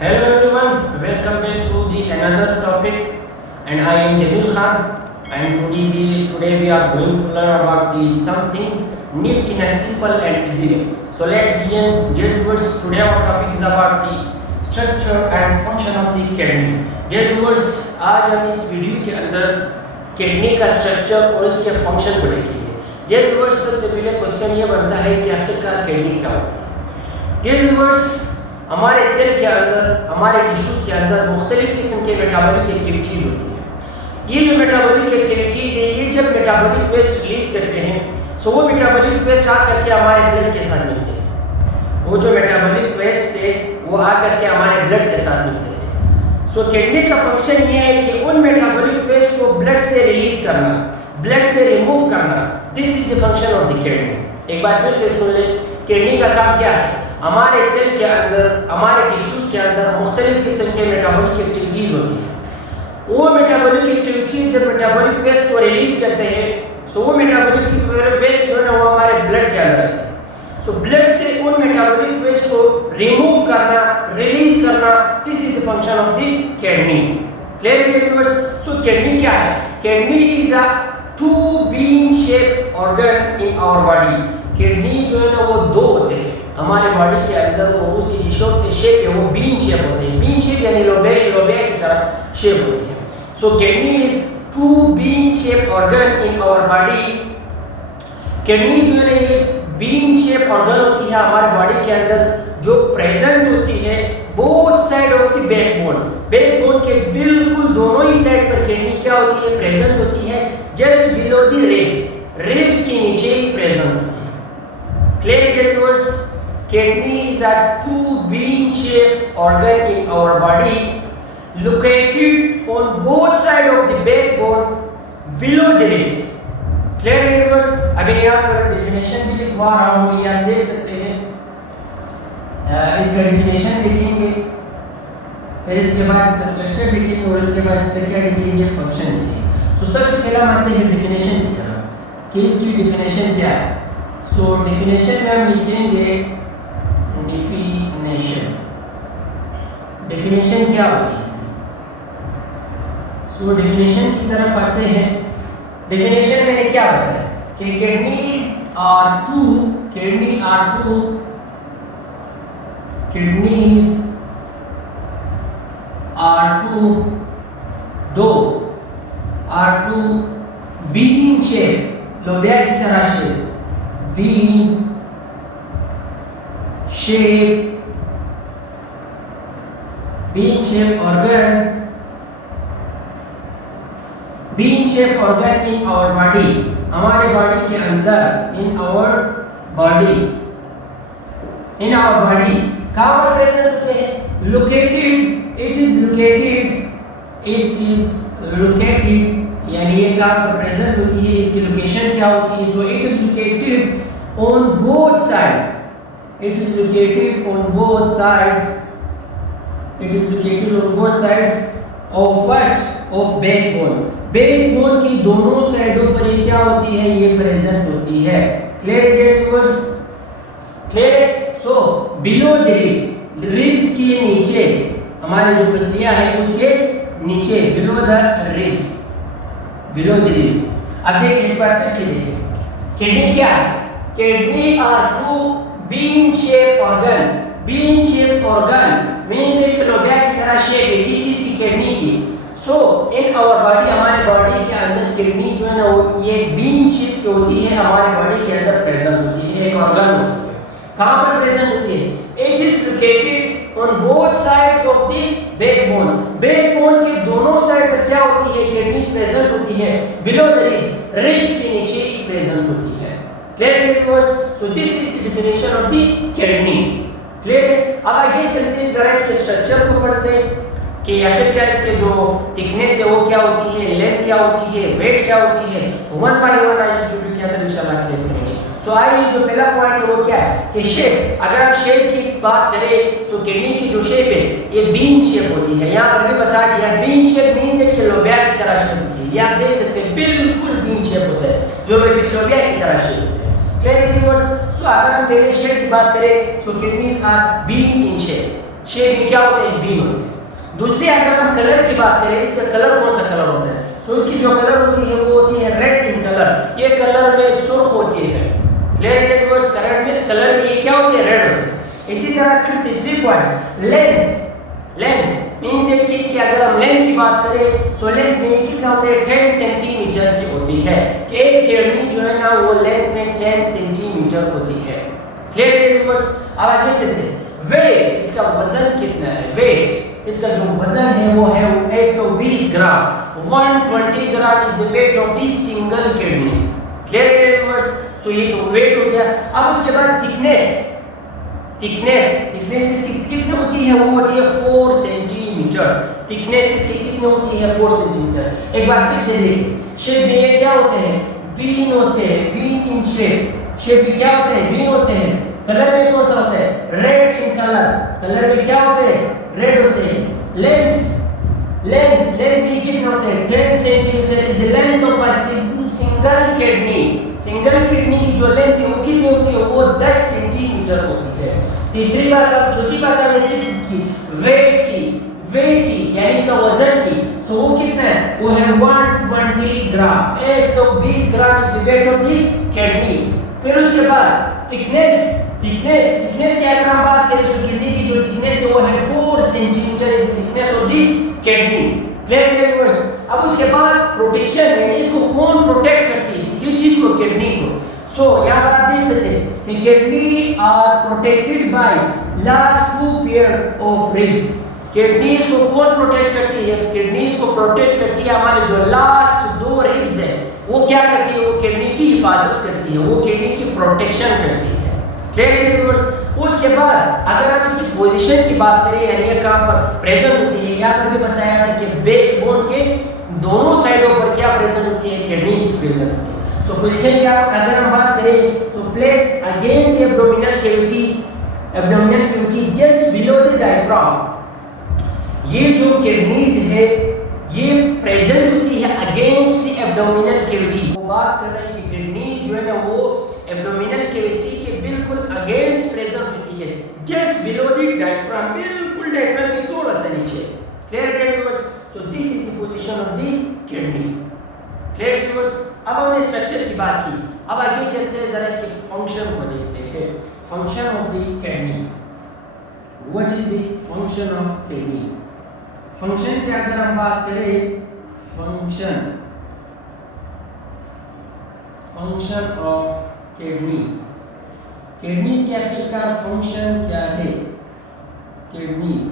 Hello everyone, welcome back to the another topic, and I am Jamil Khan, and today we are going to learn about the something new in a simple and easy way. So let's begin. Dear viewers, today our topic is about the structure and function of the kidney. Dear viewers, आज हम इस video के अंदर kidney का structure और इसके function को देखेंगे. Dear viewers, सबसे पहले क्वेश्चन ये बनता है कि आखिरकार किडनी क्या होता है. Dear viewers, हमारे सेल के अंदर, हमारे टिश्यूज के अंदर मुख्तलिफ किस्म के मेटाबॉलिक एक्टिविटीज़ होती हैं. ये जो मेटाबॉलिक एक्टिविटीज़ है, ये जब मेटाबॉलिक वेस्ट रिलीज करते हैं, सो वो मेटाबॉलिक वेस्ट आकर के हमारे ब्लड के साथ मिलते हैं. वो जो मेटाबॉलिक वेस्ट है वो आकर के हमारे ब्लड के साथ मिलते हैं. सो किडनी का फंक्शन ये है कि उन मेटाबॉलिक वेस्ट को ब्लड से रिलीज करना, ब्लड से रिमूव करना. This is the function of the kidney. एक बार फिर से सुन ले, किडनी का काम क्या है? हमारे सेल के अंदर, हमारे टिश्यूज के अंदर मुख्तलिफ किस्म के मेटाबॉलिक एक्टिविटीज़ होती हैं. वो मेटाबॉलिक एक्टिविटीज़ जब मेटाबॉलिक वेस्ट को रिलीज करते हैं, सो वो मेटाबॉलिक वेस्ट जो है वो हमारे ब्लड के अंदर आते हैं. सो ब्लड से उन मेटाबॉलिक वेस्ट को रिमूव करना, रिलीज करना, this is the function of the kidney. Clear viewers? So kidney क्या है? Kidney is a two bean shape organ in our body. Kidney जो है ना वो दो होते हैं हमारे बॉडी के अंदर. वो उसकी जो शेप है वो बीन शेप होती है. बीन शेप यानी लोबिया की तरह शेप होती है. So kidney is two bean shape organ in our body. Kidney जो है ये बीन शेप ऑर्गन होती है हमारे बॉडी के अंदर, जो प्रेजेंट होती है both side of the backbone. Backbone के बिल्कुल दोनों ही साइड पर किडनी क्या होती है? प्रेजेंट होती है. Just below the ribs, ribs के नीचे ही प्रेजेंट होती है. Clear viewers? Kidney is a two-bean shaped organ in our body, located on both sides of the backbone below the ribs. Clear viewers? अभी यहाँ पर definition भी लिखवा रहा हूँ, ये आप देख सकते हैं. इसका definition देखेंगे, फिर इसके बाद इसका structure देखेंगे और इसके बाद इसका क्या देखेंगे? function देखेंगे. So सबसे पहला मानते हैं definition की तरफ कि इसकी definition क्या है. So definition में हम लिखेंगे डेफिनेशन क्या होगी इसकी. सो डेफिनेशन की तरफ आते हैं. डेफिनेशन मैंने क्या बताया कि kidneys are two bean shape, लोबिया की तरह shape, bean shape organ in our body, हमारे बॉडी के अंदर, in our body कहाँ पर प्रेजेंट होते हैं? it is located यानी ये कहाँ पर प्रेजेंट होती है, इसकी लोकेशन क्या होती है? so it is located on both sides of what? of backbone की दोनों साइडों पर ये क्या होती है? ये प्रेजेंट होती है. Clear viewers? Clear? So below the ribs के नीचे, हमारे जो पसलियां है उसके नीचे, बिलो द रिब्स. अब देखिए एक बार फिर से देखिए, किडनी क्या है? Kidney are two bean shape organ means एक लोबिया की तरह शेप है. किस चीज की? किडनी की. सो इन आवर बॉडी, हमारे बॉडी के अंदर किडनी जो है ना वो ये बीन शेप की होती है, हमारे बॉडी के अंदर प्रेजेंट होती है, एक ऑर्गन होती है. कहां पर प्रेजेंट होती है? It is located on both sides of the backbone के दोनों साइड पर क्या होती है? किडनी प्रेजेंट होती है. बिलो द रिब्स के नीचे ही प्रेजेंट होती है. Clear viewers? So this is the definition of the kidney. Clear है? अब आगे चलते हैं, जरा इसके स्ट्रक्चर को पढ़ते हैं कि आखिर क्या इसके जो थिकनेस है वो क्या होती है, लेंथ क्या होती है, वेट क्या होती है. तो वन बाय वन आज इस वीडियो के अंदर इंशाल्लाह क्लियर करेंगे. सो आइए, जो पहला पॉइंट है वो क्या है कि शेप. अगर आप शेप की बात करें तो किडनी की जो शेप है ये बीन शेप होती है. यहाँ पर भी बता दिया, बीन शेप मींस एक लोबिया की तरह शेप होती है. ये आप देख सकते हैं बिल्कुल बीन शेप होता है, जो लोबिया की तरह शेप होता है. Clear viewers? सो अगर हम पहले शेप की बात करें तो kidneys are bean in shape. Shape में क्या होते हैं, बीन होते हैं। दूसरी अगर हम कलर की बात करें, इसका कलर कौन सा कलर होता है, तो इसकी जो कलर होती है वो होती है रेड इन कलर, ये कलर में सुर्ख होती है। क्लियर व्यूअर्स, कलर में ये क्या होती है, रेड होती है। इसी तरह फिर तीसरी पॉइंट लेंथ मींस इट कि इसकी अगर हम लेंथ की बात करें सो लेंथ में कितना होता है, 10 सेंटीमीटर की होती है। एक केडनी जो है ना वो लेंथ में 10 सेंटीमीटर होती है। क्लियर व्यूअर्स, अब आगे चलते हैं। वेट, इसका वजन कितना है, वेट इसका जो वजन है वो है 120 gram. 120 gram is the weight of the single kidney. Clear viewers, so ये तो वेट हो गया। अब उसके बाद थिकनेस इसकी कितनी होती है, वो होती है 4 सेंटीमीटर। थिकनेस इसकी कितनी होती है, 4 सेंटीमीटर। एक बार फिर से देखिए, शेप में ये क्या होते हैं, बीन होते हैं, बीन इन शेप में क्या होते हैं, बीन होते हैं। कलर में कौन सा होता है, रेड इन कलर में क्या होते हैं, रेड होते हैं। लेंथ भी कितने होते हैं, 10 centimetre is the length of a single kidney की जो लेंथ है वो कितनी होती है, वो 10 सेंटीमीटर होती है। तीसरी बात, अब चौथी बात हमने किस की, वेट की यानी इसका वजन की, सो वो कितना है, वो है 120 gram. 120 gram is the weight of the kidney. फिर उसके बाद थिकनेस की अगर हम बात करें तो किडनी की जो थिकनेस है वो है 4 centimetre is the thickness of the kidney. Clear viewers, अब उसके बाद प्रोटेक्शन यानी इसको कौन प्रोटेक्ट करती है, किस चीज को, किडनी को। सो यहाँ पर आप देख सकते हैं कि kidney are protected by last 2 pair of ribs. Kidneys को कौन प्रोटेक्ट करती है, किडनीज को प्रोटेक्ट करती है हमारे जो लास्ट 2 रिब्स है, वो क्या करती है, वो किडनी की हिफाजत करती है, वो किडनी की प्रोटेक्शन करती है। क्लियर व्यूअर्स, उसके बाद अगर हम इसकी पोजीशन की बात करें यानी ये कहां पर प्रेजेंट होती है, यहाँ पर भी बताया था कि बैकबोन के दोनों साइडों पर क्या प्रेजेंट होती है, किडनीज प्रेजेंट होती है। सो पोजीशन की अगर हम बात करें so place against the abdominal cavity just below the diaphragm. ये जो किडनीज है ये प्रेजेंट होती है अगेंस्ट द एब्डोमिनल कैविटी। वो बात कर रहे हैं कि किडनीज जो है ना वो एब्डोमिनल कैविटी के बिल्कुल अगेंस्ट प्रेजेंट होती है, जस्ट बिलो द डायफ्राम, बिल्कुल डायफ्राम के थोड़ा सा नीचे। Clear viewers, so this is the position of the kidney. Clear viewers, अब हमने स्ट्रक्चर की बात की, अब आगे चलते हैं, जरा इसके फंक्शन को देखते हैं। Function of the kidney, what is the function of kidney. Function की अगर हम बात करें, फंक्शन ऑफ किडनीज के आखिरकार फंक्शन क्या है, किडनीज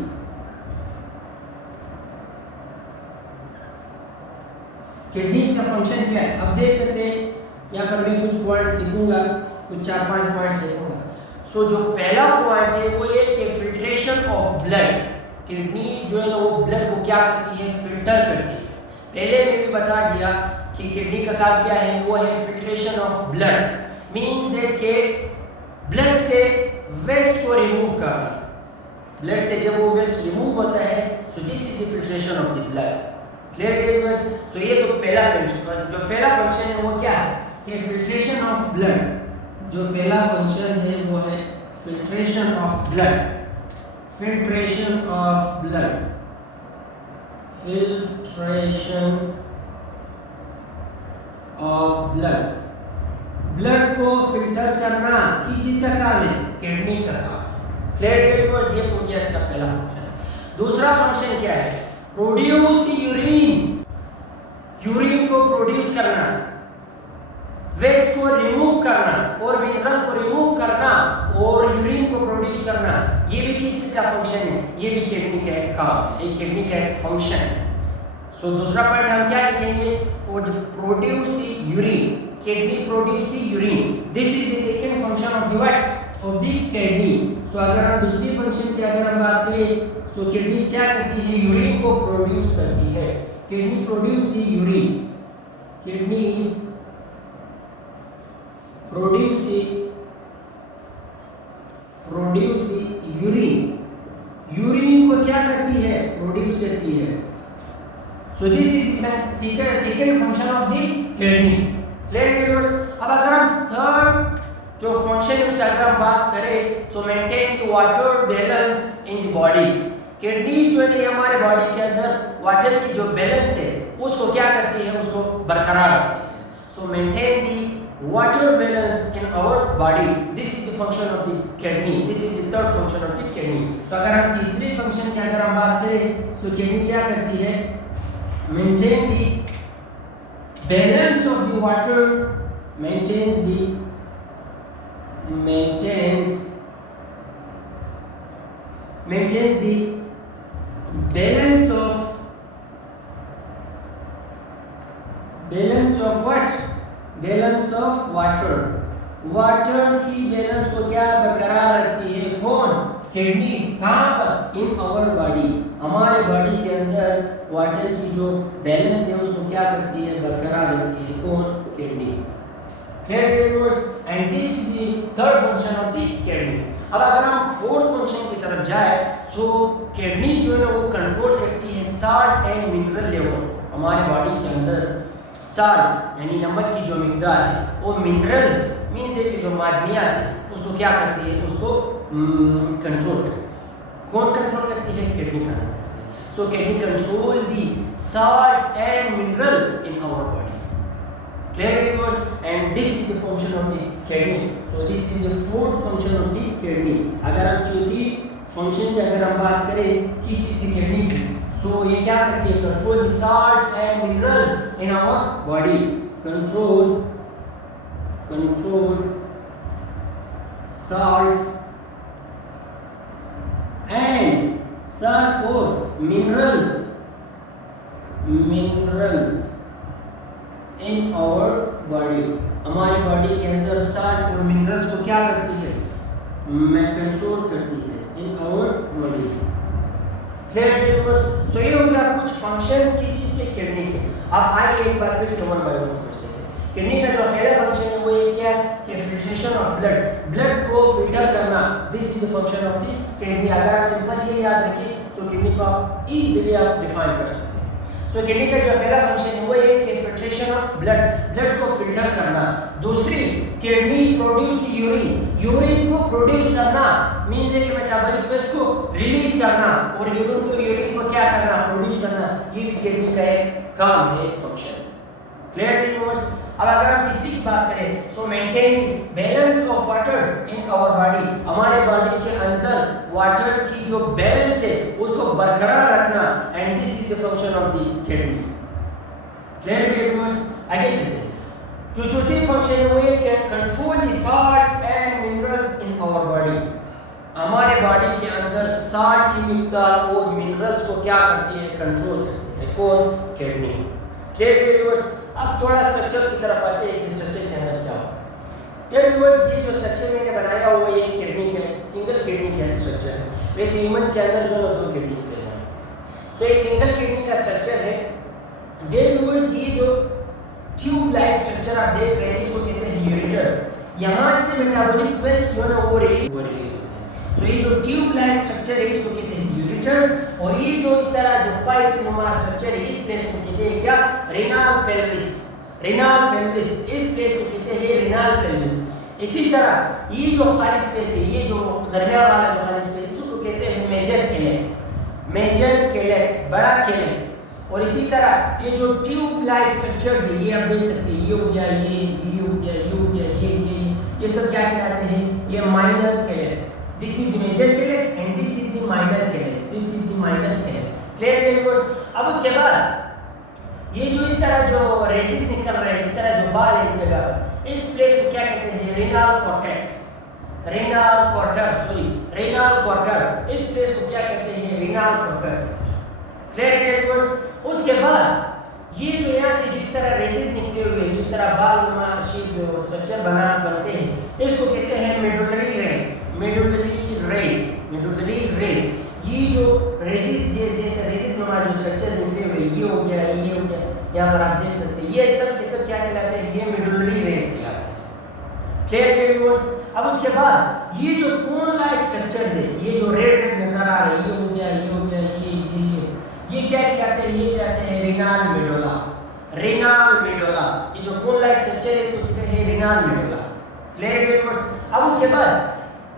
का फंक्शन क्या है। अब देख सकते हैं यहाँ पर मैं कुछ पॉइंट्स लिखूंगा, कुछ 4-5 पॉइंट्स लिखूंगा। सो जो पहला पॉइंट है वो ये कि फिल्ट्रेशन ऑफ ब्लड। किडनी जो है ना वो ब्लड को क्या करती है, फिल्टर करती है। पहले मैं भी बता दिया कि किडनी का काम क्या है, वो है filtration of blood. Means that के ब्लड से वेस्ट को रिमूव करना। ब्लड से जब वो वेस्ट रिमूव होता है so this is the filtration of the blood. Clear viewers, so ये तो पहला फंक्शन। जो पहला फंक्शन है वो क्या है कि फिल्ट्रेशन ऑफ ब्लड। जो पहला फंक्शन है वो है filtration of blood. Filtration of blood blood को फिल्टर करना किस चीज का काम है, किडनी का काम। क्लियर व्यूअर्स, ये हो गया इसका पहला फंक्शन। दूसरा फंक्शन क्या है, प्रोड्यूस द यूरिन को प्रोड्यूस करना, वेस्ट को रिमूव करना और मिनरल को रिमूव करना और यूरिन को प्रोड्यूस करना। ये भी किस चीज का फंक्शन है, ये भी किडनी का एक काम है, एक किडनी का एक फंक्शन है। सो दूसरा पॉइंट हम क्या लिखेंगे, for the produce the urine, kidney produce the urine, this is the second function of the what, of the kidney. So अगर हम दूसरी फंक्शन की अगर हम बात करें सो किडनी क्या करती है, यूरिन को प्रोड्यूस करती है। Kidney produce the urine, kidneys produce the urine, urine को क्या करती है, प्रोड्यूस करती है। So this is the second function of the kidney. Clear viewers, अब अगर हम थर्ड जो फंक्शन है फंक्शंस अगर हम बात करें, so maintain the water balance in the body. Kidneys जो है हमारे बॉडी के अंदर वाटर की जो बैलेंस है उसको क्या करती है, उसको बरकरार रखती है। सो maintain the water balance in our body, this is the function of the kidney, this is the third function of the kidney. So अगर हम तीसरे फंक्शन की अगर हम बात करें, so kidney क्या करती है, maintain the balance of the water, maintains the balance of what, balance of water, water की बैलेंस को क्या बरकरार रखती है, कौन, किडनीज। कहाँ पर, इन आवर बॉडी, हमारे बॉडी के अंदर वाटर की जो बैलेंस है उसको क्या करती है, बरकरार रखती है, कौन, kidney. And this is the third function of the kidney. अब अगर हम फोर्थ फंक्शन की तरफ जाए, सो किडनी जो है वो कंट्रोल करती है साल्ट एंड मिनरल लेवल। हमारे बॉडी के अंदर साल्ट यानी नमक की जो मिकदार है, वो मिनरल्स मीन्स कि जो मादनियात है उसको क्या करती है, उसको कंट्रोल करती है। कौन कंट्रोल करती है, किडनी कंट्रोल करती है। So kidney control the salt and mineral in our body. Clear viewers, and this is the function of the kidney. So this is the fourth function of the kidney. अगर हम चौथी function की अगर हम बात करें किस चीज की, किडनी की, सो ये क्या करती है, control the salt and minerals in our body. Control salt और मिनरल्स इन आवर बॉडी। हमारी बॉडी के अंदर साल्ट और मिनरल्स को क्या करती है, कंट्रोल करती है इन आवर बॉडी। सो ये हो गया कुछ फंक्शंस किस चीज के, किडनी के। अब आइए एक बार फिर से वन बाय वन समझते हैं। किडनी का जो पहला फंक्शन है वो ये क्या है कि फिल्ट्रेशन ऑफ ब्लड को फिल्टर करना। This is the function of the kidney. अगर आप सिंपल ये याद रखिए तो किडनी को आप इजीली आप डिफाइन कर सकते हैं। सो किडनी का जो पहला फंक्शन है वो ये कि फिल्ट्रेशन ऑफ ब्लड को फिल्टर करना। दूसरी, किडनी प्रोड्यूस द यूरिन को प्रोड्यूस करना, मींस है कि मेटाबॉलिक वेस्ट को रिलीज करना, और यूरिन को क्या करना, प्रोड्यूस करना। ये भी किडनी का एक काम है, एक फंक्शन। Clear viewers. अब अगर हम तीसरी की बात करें, so maintain balance of water in our body. हमारे बॉडी के अंदर वाटर की जो बैलेंस है उसको बरकरार रखना, and this is the function of the kidney. Clear viewers. आगे चलते हैं। जो चौथी फंक्शन है वो ये कि control the salt and minerals in our body. हमारे बॉडी के अंदर साल्ट की मिकदार और मिनरल्स को क्या करती है, कंट्रोल करती है, कौन, किडनी। Clear viewers. अब थोड़ा स्ट्रक्चर की तरफ आते हैं कि स्ट्रक्चर के अंदर क्या होगा। क्लियर व्यूअर्स, ये जो स्ट्रक्चर मैंने बनाया हुआ ये किडनी का सिंगल किडनी का स्ट्रक्चर है। वैसे ह्यूमंस के अंदर जो है दो किडनीज प्रेजेंट है। सो एक सिंगल किडनी का स्ट्रक्चर है। क्लियर व्यूअर्स, ये जो ट्यूब लाइक स्ट्रक्चर आप देख रहे हैं इसको कहते हैं यूरेटर। यहाँ से मेटाबॉलिक वेस्ट जो है ना वो रिलीज होता है। तो ये जो ट्यूब लाइक स्ट्रक्चर है इसको कहते हैं यूरेटर, और ये जो इस तरह जो पाइप नुमा स्ट्रक्चर है इस प्लेस को कहते हैं क्या, रेनाल पेल्विस। इस प्लेस को कहते हैं रेनाल पेल्विस। इसी तरह ये जो खाली स्पेस है, ये जो दरमियान वाला जो खाली स्पेस इसको कहते हैं मेजर कैलेक्स, बड़ा कैलेक्स। और इसी तरह ये जो ट्यूब लाइक स्ट्रक्चर्स है ये आप देख सकते हैं, ये हो गया, ये हो गया, ये हो गया, ये सब क्या कहलाते हैं, ये minor calyx. This is the major calyx and this is the minor calyx. Clear viewers. अब उसके बाद ये जो इस तरह जो रेसेस निकल रहे हैं, इस तरह जो बाल है इस जगह, इस प्लेस को क्या कहते हैं, रेनाल कॉर्टर। इस प्लेस को क्या कहते हैं, रेनाल कॉर्टर। Clear viewers. उसके बाद ये जो यहाँ से जिस तरह रेसेस निकले हुए, जिस तरह बाल नुमा शेप जो स्ट्रक्चर बनते हैं इसको कहते हैं मेडुलरी रेस। ये जो रेसेस जैसे रेसेस नुमा जो स्ट्रक्चर निकले हुए, ये हो गया, यहाँ पर आप देख सकते हैं, ये सब के सब क्या कहलाते हैं, ये मेडुलरी रेस कहलाते हैं। Clear viewers. अब उसके बाद ये जो कोन लाइक स्ट्रक्चर्स है, ये जो रेड नजर आ रहे हैं, ये हो गया, ये क्या कहते हैं, ये कहते हैं रेनाल मेडुला। ये जो कोन लाइक स्ट्रक्चर है इसको कहते हैं रेनाल मेडुला। Clear viewers. अब उसके बाद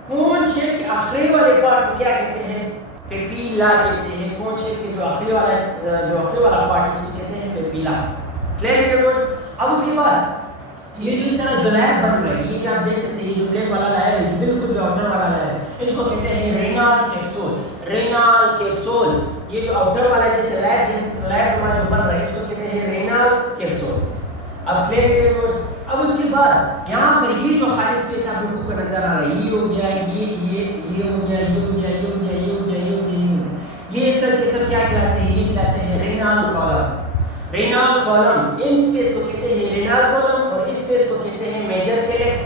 कोन शेप के आखिरी वाले पार्ट को क्या कहते हैं? पेपिला कहते हैं। कोन शेप के जो आखिरी वाला पार्ट है इसको कहते हैं पेपिला। Clear viewers. अब उसके बाद ये जो इस तरह जो लेयर बन रहा है, ये जो आप देख सकते हैं, ये जो ब्लैक वाला लेयर है, जो बिल्कुल जो आउटर वाला लेयर है, इसको कहते हैं रेनाल कैप्सूल। रेनाल कैप्सूल, ये जो आउटर वाला जैसे लेयर जो बन रहा है इसको कहते हैं रेनाल कैप्सूल। अब क्लियर व्यूअर्स। अब उसके बाद यहाँ पर ये जो खाली स्पेस आप लोगों को नजर आ रहा है, ये हो गया, ये हो गया, ये हो गया, ये हो गया, ये हो गया, ये हो गया, ये सब के सब क्या कहलाते हैं? ये कहलाते हैं renal column. Renal column, in space को कहते हैं रेनाल कॉलम और इस स्पेस को कहते हैं मेजर कैलेक्स।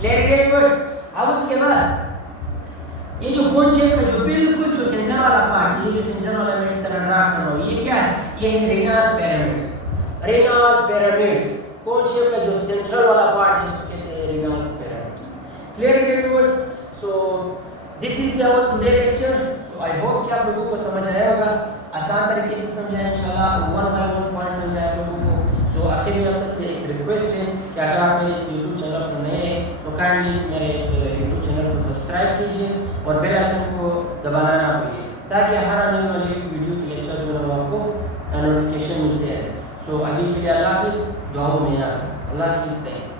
Clear viewers. अब उसके बाद ये जो कोन शेप में जो बिल्कुल जो सेंटर वाला पार्ट, ये जो सेंटर वाला मैं इस तरह ड्रा कर रहा हूँ, ये क्या है? ये है renal pyramids. Renal pyramids, cone shape का जो सेंट्रल वाला पार्ट है इसको कहते हैं renal pyramids. Clear viewers. So this is our today lecture. So I hope कि आप लोगों को समझ आया होगा। आसान तरीके से समझाया इंशाल्लाह, वन बाय वन पॉइंट समझाया आप लोगों को। सो आखिर में आप सबसे एक रिक्वेस्ट है कि अगर आप मेरे इस यूट्यूब चैनल पर नए हैं तो काइंडली मेरे इस यूट्यूब चैनल को सब्सक्राइब कीजिए और बेल आइकन को दबाना ना भूलिए, ताकि हर आने वाली वीडियो की लेक्चर जो है आपको नोटिफिकेशन मिलते रहे। सो अभी के लिए अल्लाह हाफिज़, दुआओं में याद। अल्लाह हाफिज़।